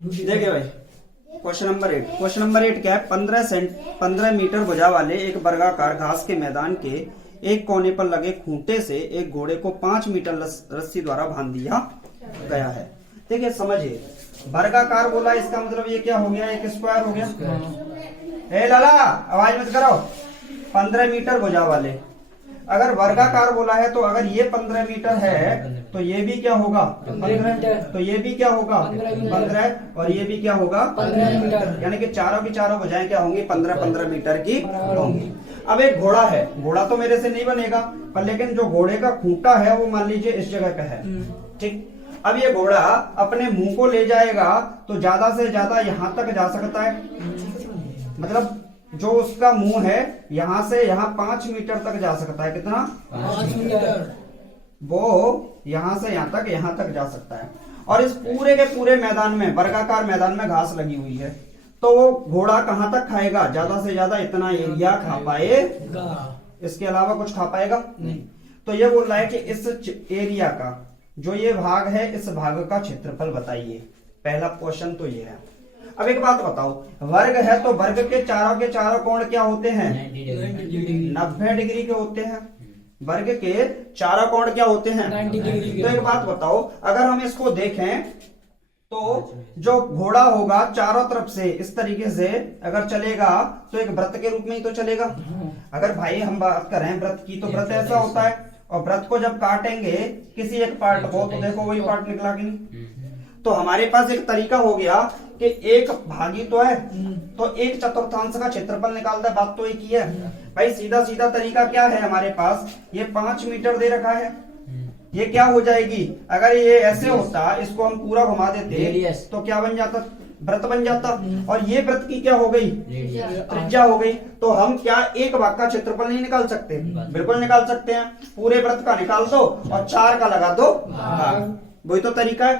देखिए भाई, question number 8 क्या है? 15 मीटर भुजा वाले एक वर्गाकार घास के मैदान के एक कोने पर लगे खूंटे से एक घोड़े को 5 मीटर रस्सी द्वारा बांध दिया गया है। देखिए समझिए, वर्गाकार बोला, इसका मतलब ये क्या हो गया? एक स्क्वायर हो गया। ए लाला आवाज मत करो। 15 मीटर भुजा वाले, अगर वर्गाकार बोला है तो अगर ये 15 मीटर है तो ये भी क्या होगा? 15। तो ये भी क्या होगा? 15 और ये भी क्या होगा? 15 मीटर। यानी कि चारों की चारों भुजाएं क्या होंगी? 15-15 मीटर की होंगी। अब एक घोड़ा है, घोड़ा तो मेरे से नहीं बनेगा, पर लेकिन जो घोड़े का खूंटा है वो मान लीजिए इस जगह पे है, ठीक। अब ये घोड़ा अपने मुंह को ले जाएगा तो ज्यादा से ज्यादा यहाँ तक जा सकता है, मतलब जो उसका मुंह है यहाँ से यहाँ 5 मीटर तक जा सकता है। कितना? 5 मीटर। वो यहाँ से यहाँ तक जा सकता है। और इस पूरे के पूरे मैदान में, वर्गाकार मैदान में घास लगी हुई है, तो वो घोड़ा कहाँ तक खाएगा? ज्यादा से ज्यादा इतना एरिया खा पाएगा, इसके अलावा कुछ खा पाएगा नहीं। तो ये बोल रहा है कि इस एरिया का जो ये भाग है, इस भाग का क्षेत्रफल बताइए। पहला क्वेश्चन तो ये है। अब एक बात बताओ, वर्ग है तो वर्ग के चारों कोण क्या होते हैं? 90 डिग्री के होते हैं। वर्ग के चारों कोण क्या होते हैं? 90 डिग्री। तो एक बात बताओ, अगर हम इसको देखें तो जो घोड़ा होगा चारों तरफ से इस तरीके से अगर चलेगा तो एक वृत्त के रूप में ही तो चलेगा। अगर भाई हम बात करें वृत्त की, तो वृत्त ऐसा होता है, और वृत्त को जब काटेंगे किसी एक पार्ट को, तो देखो वही पार्ट निकला कि नहीं। तो हमारे पास एक तरीका हो गया कि एक भागी तो है तो एक चतुर्थांश का क्षेत्रफल निकाल दे, बात तो एक ही है भाई। सीधा सीधा तरीका क्या है हमारे पास? ये 5 मीटर दे रखा है, ये क्या हो जाएगी? अगर ये ऐसे होता, इसको हम पूरा घुमा देते तो क्या बन जाता? वृत्त बन जाता। और ये वृत्त की क्या हो गई? त्रिज्या हो गई। तो हम क्या एक भाग का क्षेत्रफल नहीं निकाल सकते? बिल्कुल निकाल सकते हैं। पूरे वृत्त का निकाल दो और 4 का लगा दो भाग, वही तो तरीका है।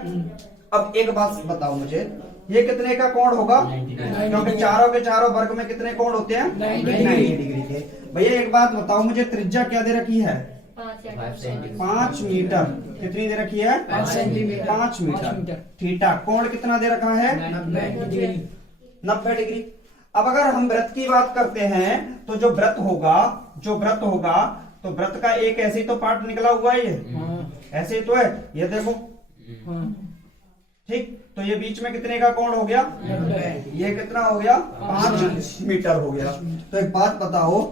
अब एक बात बताओ मुझे, ये कितने का कोण होगा? क्योंकि चारों के चारों वर्ग में कितने कोण होते हैं? 90 डिग्री के। भैया एक बात बताओ मुझे, त्रिज्या क्या दे रखी है? 5 मीटर। कितनी दे रखी है? 5 मीटर। थीटा कोण कितना दे रखा है? 90 डिग्री। अब अगर हम वृत्त की बात करते हैं तो जो वृत्त होगा तो वृत्त का एक ऐसे ही तो पार्ट निकला हुआ है, ये ऐसे ही तो है, ये देखो, ठीक। तो ये बीच में कितने का कोण हो गया? ये कितना हो गया? 5 मीटर हो गया। तो एक बात बताओ,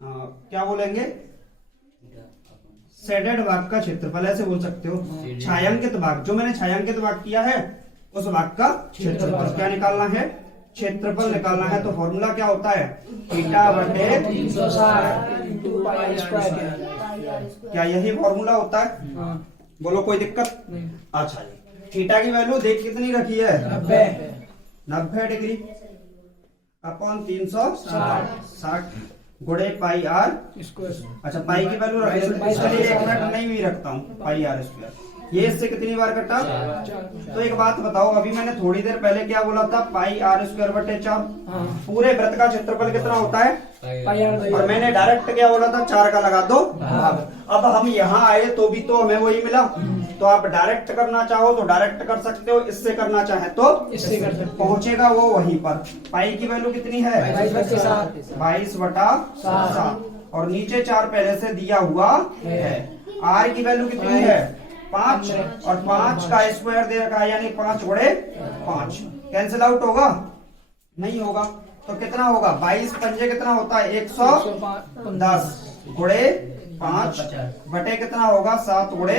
क्या बोलेंगे? शेडेड भाग का क्षेत्रफल ऐसे बोल सकते हो। छायांकित भाग, जो मैंने छायांकित भाग किया है उस भाग का क्षेत्रफल क्या निकालना है? क्षेत्रफल निकालना है। तो फॉर्मूला क्या होता है? थीटा बटे 360। क्या यही फॉर्मूला होता है? बोलो कोई दिक्कत? अच्छा जी, थीटा की वैल्यू देख कितनी रखी है? 90 डिग्री अपॉन 360 गुणे पाई आर स्क्वायर। अच्छा, पाई की वैल्यू रख, चलिए 1 मिनट नहीं भी रखता हूँ, पाई आर स्क्वायर। ये इससे कितनी बार कटा? तो एक बात बताओ, अभी मैंने थोड़ी देर पहले क्या बोला था? पाई आर स्क्वायर बटे 4। पूरे वृत्त का क्षेत्रफल कितना होता है? और मैंने डायरेक्ट क्या बोला था? 4 का लगा दो भाग। अब हम यहाँ आए तो भी तो हमें वही मिला। तो आप डायरेक्ट करना चाहो तो डायरेक्ट कर सकते हो, इससे करना चाहे तो इससे कर सकते हो, पहुंचेगा वो वहीं पर। पाई की वैल्यू कितनी है? 22/7। और नीचे 4 पहले से दिया हुआ है। आर की वैल्यू कितनी है? 5। और 5 का स्क्वायर दे रखा है, यानी 5 गुणे 5। कैंसिल आउट होगा? नहीं होगा। तो कितना होगा? 22 पंजे कितना होता है? 110 गुणे 5 बटे कितना होगा? 7 गुणे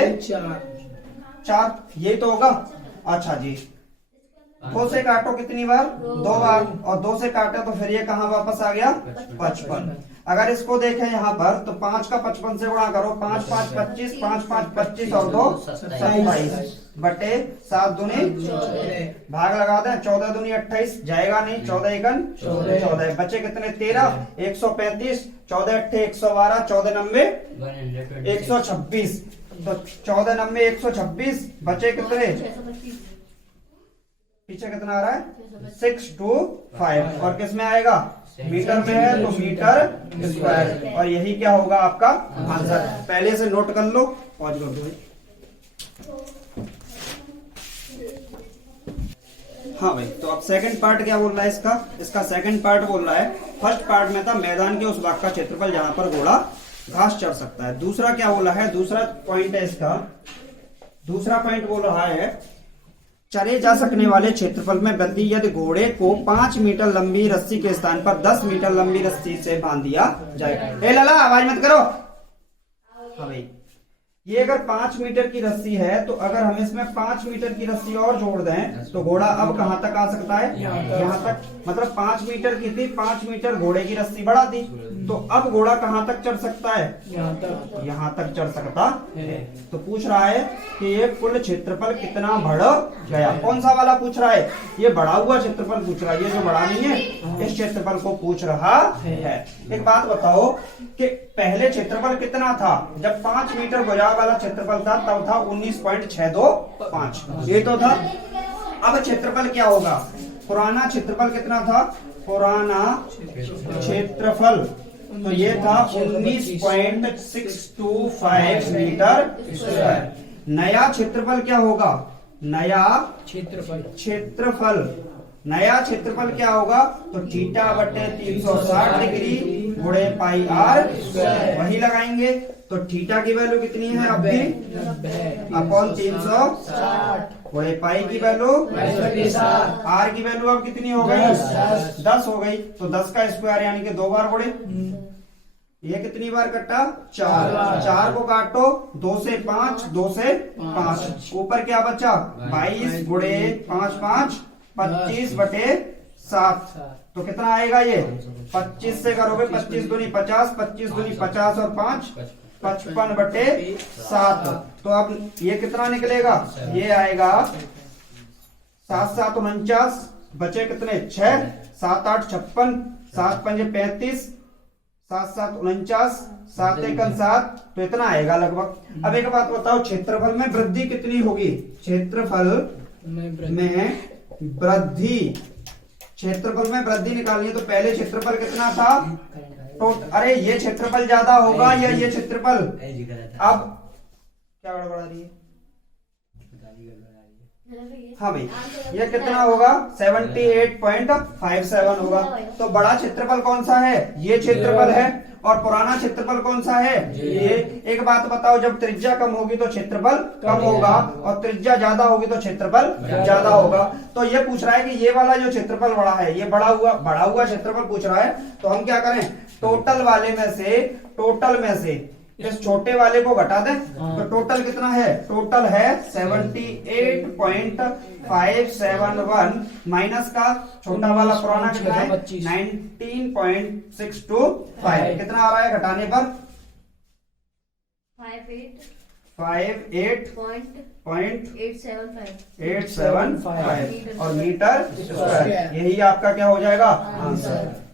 4। यही तो होगा। अच्छा जी, 2 से काटो कितनी बार? 2 बार। और 2 से काटे तो फिर ये कहाँ वापस आ गया? 55। अगर इसको देखें यहाँ पर तो 5 का 55 से गुणा करो। 5 5 25, 5 5 25 और 2 27 बटे 7 दूनी भाग लगा दें। 14 दूनी 28 जाएगा नहीं, 14 एकन 14 बचे कितने? 13। 135 14 अट्ठे 112 14 90 126। तो 14 90 126 बचे कितने? पीछे कितना आ रहा है? 625। और किस में आएगा? मीटर में है तो मीटर स्क्वायर। और यही क्या होगा आपका आंसर? पहले से नोट कर लो, पॉज कर दो। हाँ भाई, तो अब सेकंड पार्ट क्या बोल रहा है इसका सेकंड पार्ट बोल रहा है, फर्स्ट पार्ट में था मैदान के उस भाग का क्षेत्रफल जहां पर घोड़ा घास चर सकता है। दूसरा क्या बोला है, दूसरा पॉइंट है इसका, दूसरा पॉइंट बोल रहा है चरे जा सकने वाले क्षेत्रफल में वृद्धि यदि घोड़े को 5 मीटर लंबी रस्सी के स्थान पर 10 मीटर लंबी रस्सी से बांध दिया जाए। ए लाला आवाज मत करो। हाँ भाई, ये अगर 5 मीटर की रस्सी है तो अगर हम इसमें 5 मीटर की रस्सी और जोड़ दें तो घोड़ा अब कहां तक आ सकता है, यहाँ तक। मतलब 5 मीटर की थी, 5 मीटर घोड़े की रस्सी बढ़ा दी, तो अब घोड़ा कहां तक चढ़ सकता है, यहाँ तक चढ़ सकता है। तो पूछ रहा है कि ये कुल क्षेत्रफल कितना बढ़ गया। कौन सा वाला पूछ रहा है, ये बढ़ा हुआ क्षेत्रफल पूछ रहा है, ये जो बढ़ा नहीं है इस क्षेत्रफल को पूछ रहा है। एक बात बताओ कि पहले क्षेत्रफल कितना था, जब 5 मीटर भुजा वाला क्षेत्रफल था तब था 19.625, ये तो था। अब क्षेत्रफल क्या होगा, पुराना क्षेत्रफल कितना था, पुराना क्षेत्रफल तो ये था 19.625 मीटर स्क्वायर। नया क्षेत्रफल क्या होगा, नया क्षेत्रफल नया क्षेत्रफल क्या होगा, तो थीटा बटे 360 डिग्री गुणे पाई आर स्क्वायर, वही लगाएंगे। तो थीटा की वैल्यू कितनी है अब भी, अपॉन 360 गुणे पाई की वैल्यू, आर की वैल्यू अब कितनी हो गई, 10 हो गई। तो 10 का स्क्वायर यानी कि 2 बार गुणे, ये कितनी बार कटा, 4, 4 को काटो 2 से 5, 2 से 5, ऊपर क्या बचा 22 गुणे 5 5 25 बटे 7, तो कितना आएगा ये 25 से करोगे 25 दूनी 50, 25 दूनी 50 और 5 55 बटे 7। तो अब ये कितना निकलेगा, ये आएगा 7 7 49, बचे कितने 6, 7 8 56, 7 5 35, 7 7 49, 7 1 7, तो इतना आएगा लगभग। अब एक बात बताओ, क्षेत्रफल में वृद्धि कितनी होगी, क्षेत्रफल में वृद्धि, क्षेत्रफल में वृद्धि निकालनी है तो पहले क्षेत्रफल कितना था, तो अरे ये क्षेत्रफल ज्यादा होगा या ये क्षेत्रफल, अब क्या गड़बड़ा रही है, हाँ भाई ये कितना होगा 78.57 होगा। तो बड़ा क्षेत्रफल कौन सा है, ये क्षेत्रफल है, और पुराना क्षेत्रफल कौन सा है, ये। एक बात बताओ, जब त्रिज्या कम होगी तो क्षेत्रफल कम होगा, और त्रिज्या ज्यादा होगी तो क्षेत्रफल ज्यादा होगा। तो ये पूछ रहा है कि ये वाला जो क्षेत्रफल बड़ा है, ये बढ़ा हुआ क्षेत्रफल पूछ रहा है, तो हम क्या करें, टोटल में से इस छोटे वाले को घटा दें, तो टोटल कितना है, टोटल है 78.571 माइनस का छोटा वाला पुराना कितना है 19.625, कितना आ रहा है घटाने पर 58.875 और मीटर स्क्वायर, यही आपका क्या हो जाएगा आंसर।